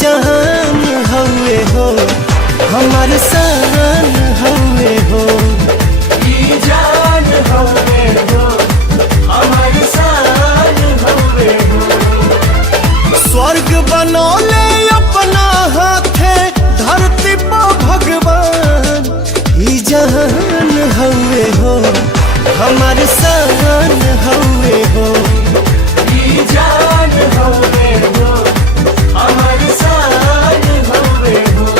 जहान हवे हो, हमार शान हवे हो। ई जान हवे हो, हमार शान हवे हो। स्वर्ग बनौले अपना हाथे धरती पर भगवान। ई जहान हवे हो, हमार शान हवे हो। ई जान हवे हो, हमार शान हवे हो।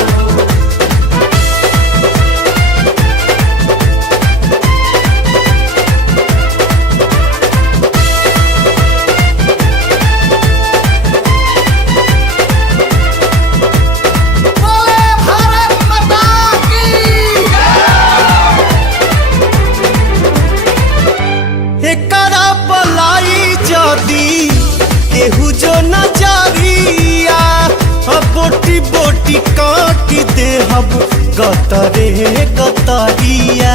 एकरा पलाई जदी केहू जो नजरिया, बोटी बोटी काट दे हब गतरे गतरिया।